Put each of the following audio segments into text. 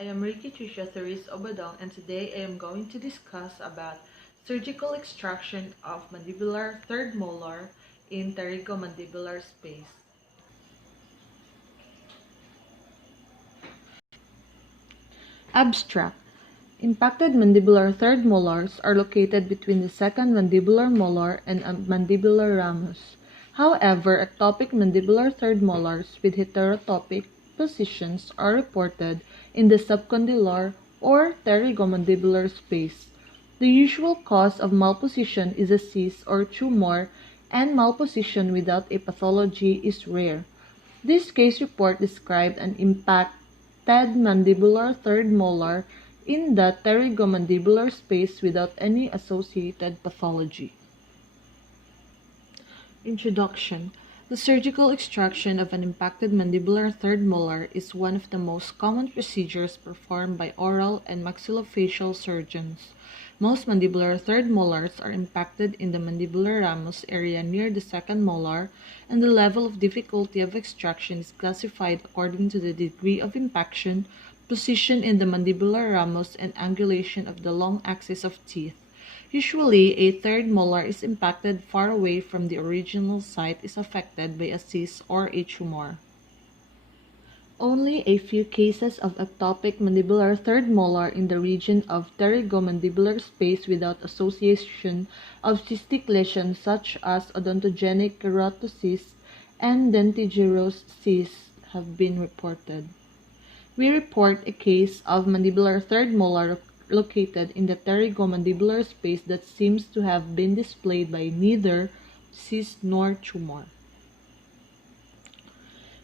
I am Ricky Trisha Therese Obadong, and today I am going to discuss about surgical extraction of mandibular third molar in pterygomandibular space. Abstract. Impacted mandibular third molars are located between the second mandibular molar and mandibular ramus. However, ectopic mandibular third molars with heterotopic positions are reported in the subcondylar or pterygomandibular space. The usual cause of malposition is a cyst or tumor, and malposition without a pathology is rare. This case report described an impacted mandibular third molar in the pterygomandibular space without any associated pathology. Introduction. The surgical extraction of an impacted mandibular third molar is one of the most common procedures performed by oral and maxillofacial surgeons. Most mandibular third molars are impacted in the mandibular ramus area near the second molar, and the level of difficulty of extraction is classified according to the degree of impaction, position in the mandibular ramus, and angulation of the long axis of teeth. Usually, a third molar is impacted far away from the original site is affected by a cyst or a tumor. Only a few cases of ectopic mandibular third molar in the region of pterygomandibular space without association of cystic lesions such as odontogenic keratocyst and dentigerous cysts have been reported. We report a case of mandibular third molar located in the pterygomandibular space that seems to have been displayed by neither cyst nor tumor.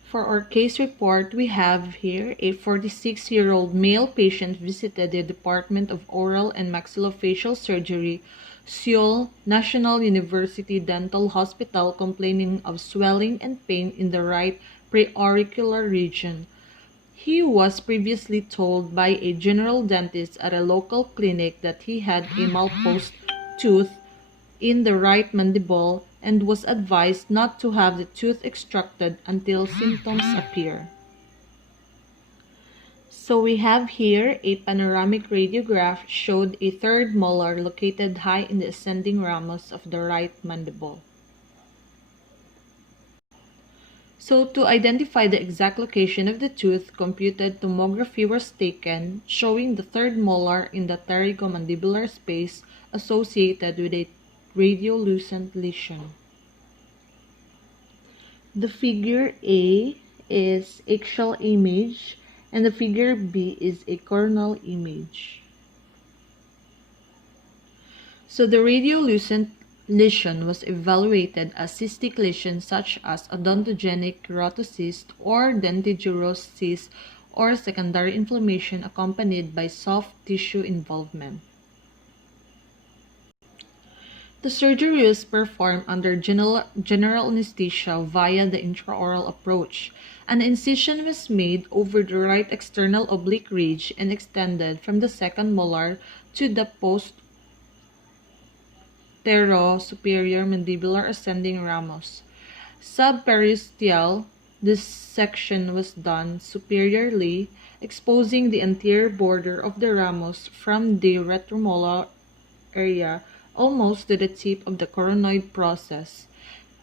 For our case report, we have here a 46-year-old male patient visited the Department of Oral and Maxillofacial Surgery, Seoul National University Dental Hospital, complaining of swelling and pain in the right preauricular region. He was previously told by a general dentist at a local clinic that he had a malposed tooth in the right mandible and was advised not to have the tooth extracted until symptoms appear. So we have here a panoramic radiograph showed a third molar located high in the ascending ramus of the right mandible. So to identify the exact location of the tooth, computed tomography was taken, showing the third molar in the pterygomandibular space associated with a radiolucent lesion. The figure A is axial image and the figure B is a coronal image. So the radiolucent lesion was evaluated as cystic lesion such as odontogenic keratocyst or dentigerous cyst or secondary inflammation accompanied by soft tissue involvement. The surgery was performed under general anesthesia via the intraoral approach. An incision was made over the right external oblique ridge and extended from the second molar to the superior mandibular ascending ramus. Subperiosteal dissection was done superiorly, exposing the anterior border of the ramus from the retromolar area almost to the tip of the coronoid process.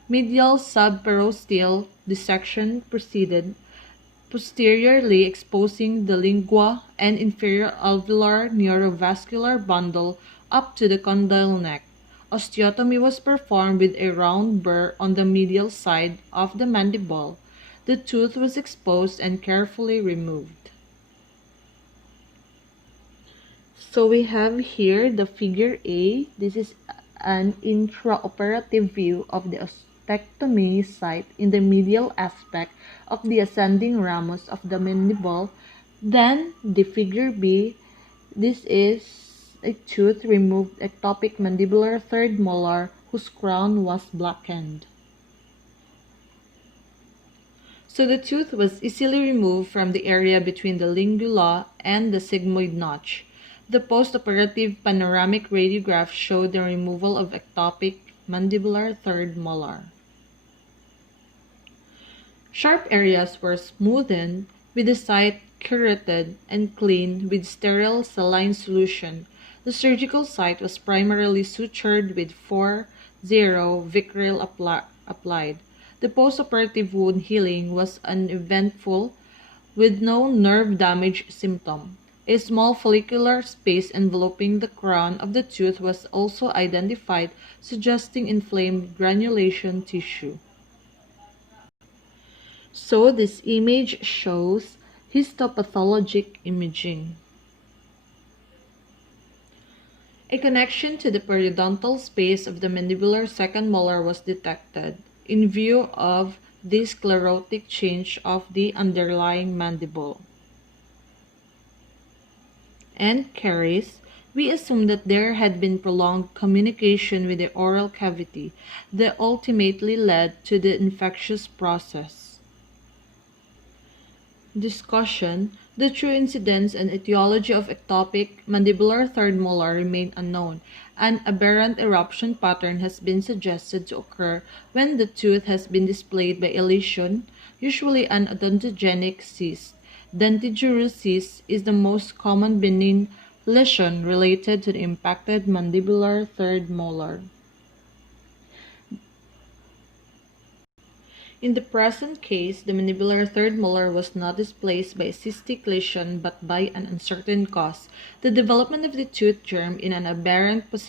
Medial subperiosteal dissection proceeded, posteriorly exposing the lingua and inferior alveolar neurovascular bundle up to the condyle neck. Osteotomy was performed with a round burr on the medial side of the mandible. The tooth was exposed and carefully removed. So we have here the figure A. This is an intraoperative view of the ostectomy site in the medial aspect of the ascending ramus of the mandible. Then the figure B. This is a tooth removed ectopic mandibular third molar whose crown was blackened. So the tooth was easily removed from the area between the lingula and the sigmoid notch. The post-operative panoramic radiograph showed the removal of ectopic mandibular third molar. Sharp areas were smoothened with the site curated, and cleaned with sterile saline solution. The surgical site was primarily sutured with 4-0 Vicryl applied. The postoperative wound healing was uneventful, with no nerve damage symptom. A small follicular space enveloping the crown of the tooth was also identified, suggesting inflamed granulation tissue. So this image shows histopathologic imaging. A connection to the periodontal space of the mandibular second molar was detected in view of the sclerotic change of the underlying mandible and caries. We assume that there had been prolonged communication with the oral cavity that ultimately led to the infectious process. Discussion: the true incidence and etiology of ectopic mandibular third molar remain unknown. An aberrant eruption pattern has been suggested to occur when the tooth has been displayed by a lesion, usually an odontogenic cyst. Dentigerous is the most common benign lesion related to the impacted mandibular third molar. In the present case, the mandibular third molar was not displaced by a cystic lesion but by an uncertain cause, the development of the tooth germ in an aberrant position.